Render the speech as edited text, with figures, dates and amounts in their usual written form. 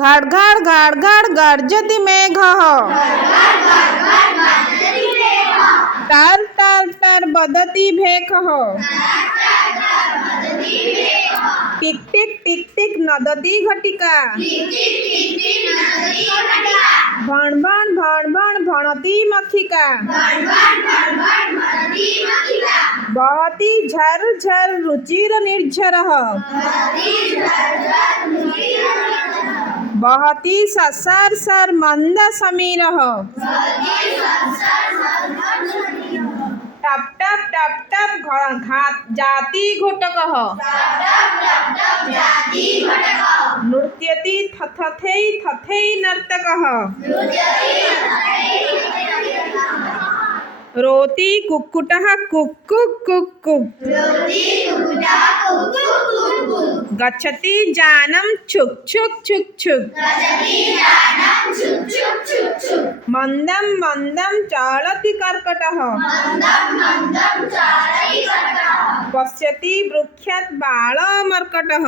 घाड़ घाड़ घाड़ घाड़ गर्जति मेघः तार तार तार बदति भेकः टिक टिक टिक टिक नदति घटिका भण भण भण भण भणति मखिका बहति झर झर रुचिर निर्झरः बहति ससार सर मंद समीरः टप टप टप टप घात जाति घोटकः नृत्यति थथथै थथै नर्तकः रोति कुक्कुटः कुक् कुक् कुक् कुक् गच्छति जानम छुक छुक छुक छुक मंदम मंदम चलति कर्कटः पश्यति वृक्षात् बालमर्कटः